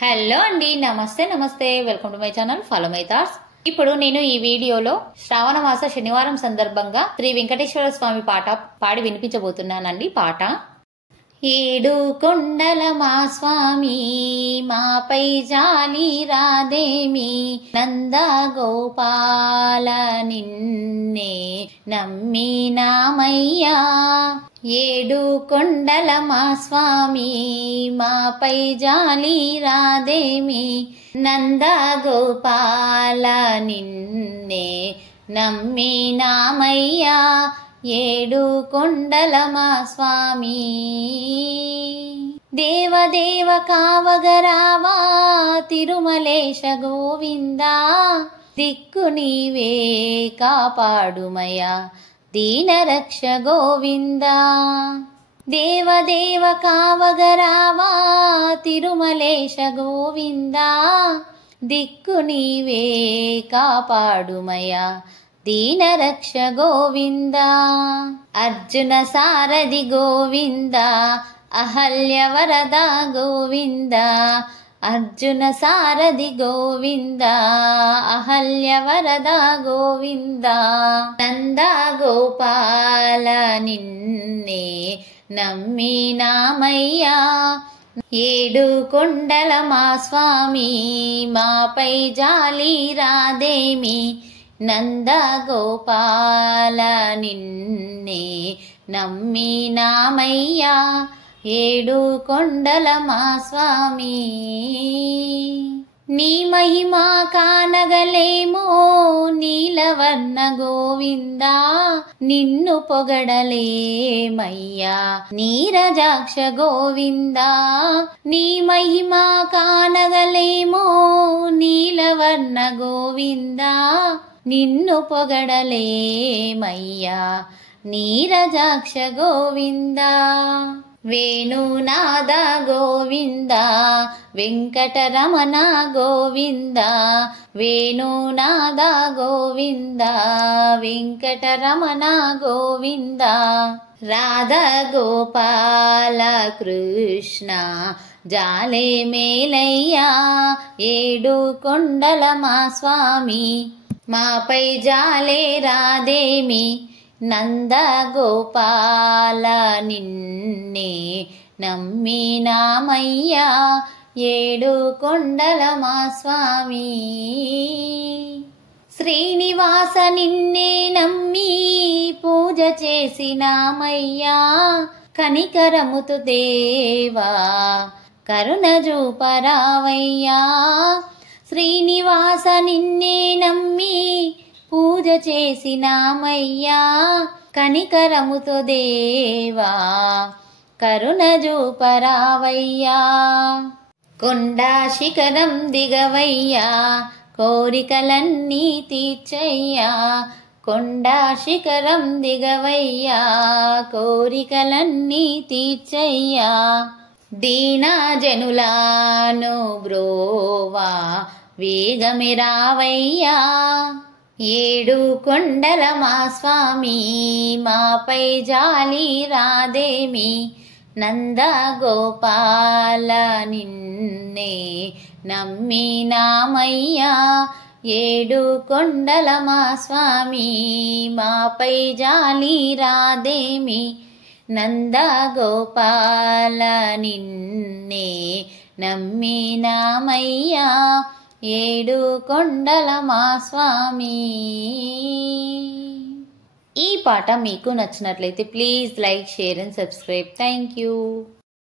Hello అండి, నమస్తే welcome to my channel follow my thoughts. ఇప్పుడు నేను ఈ వీడియోలో శ్రావణ మాస శనివారం సందర్భంగా శ్రీ వెంకటేశ్వర స్వామి పాట పాడి వినిపించబోతున్నానండి. పాట: ఏడు కొండల మా స్వామి మాపై జాలి రాదేమి, నంద గోపాల నిన్నే నమ్మినామయ్యా. ఏడు కొండల మా స్వామి మాపై జాలి రాదేమి, నంద గోపాల నిన్నే నమ్మినామయ్యా. ఏడు కొండల మా స్వామి దేవదేవ కావగరావా, తిరుమలేశ గోవిందా. దిక్కు నీవే కాపాడుమయా, దీనరక్ష గోవిందా. దేవదేవ కావగరావా, తిరుమలేశ గోవిందా. దిక్కు నీవే కాపాడుమయా, దీనరక్ష గోవిందా. అర్జున సారథి గోవిందా, అహల్య వరద గోవిందా. అర్జున సారథి గోవిందా, అహల్య వరద గోవిందా. నంద గోపాల నిన్నే నమ్మినామయ్యా. ఏడు కొండల మా స్వామి మాపై జాలి రాదేమి, నంద గోపాల నిన్నే నమ్మినామయ్యా. ఏడు కొండల మా స్వామి నీ మహిమా కానగలేమో, నీలవర్ణ గోవిందా. నిన్ను పొగడలేమయ్యా, నీరజాక్ష గోవిందా. నీ మహిమా కానగలేమో, నీలవర్ణ గోవిందా. నిన్ను పొగడలేమయ్యా, నీరజాక్ష గోవిందా. వేణునాద గోవిందా, వెంకటరమణ గోవిందా. వేణునాద గోవిందా, వెంకటరమణ గోవిందా. రాధా గోపాల కృష్ణ జాలే మేలయ్యా. ఏడు కొండల మా స్వామి మాపై జాలే రాదేమి, నంద గోపాల నిన్నే నమ్మినామయ్యా. ఏడు కొండల మా స్వామి శ్రీనివాస నిన్నే నమ్మి పూజ చేసినామయ్యా. కనికరముతు దేవా కరుణ చూపరావయ్యా. శ్రీనివాస నిన్నే నమ్మి పూజ చేసినామయ్యా. కనికరముతో దేవా కరుణ చూపరావయ్యా. కొండా శిఖరం దిగవయ్యా, కోరికలన్నీ తీర్చయ్యా. కొండా శిఖరం దిగవయ్యా, కోరికలన్నీ తీర్చయ్యా. దీనా జనులాను బ్రోవా వేగమే రావయ్యా. ఏడు కొండల మా స్వామి మాపై జాలి రాదేమి, నంద గోపాల నిన్నే నమ్మినామయ్యా. ఏడు కొండల మా స్వామి మాపై జాలి రాదేమి, నంద గోపాల నిన్నే నమ్మినామయ్యా. ఏడు కొండల మా స్వామి. ఈ పాట మీకు నచ్చినట్లయితే please like, share and subscribe. Thank you.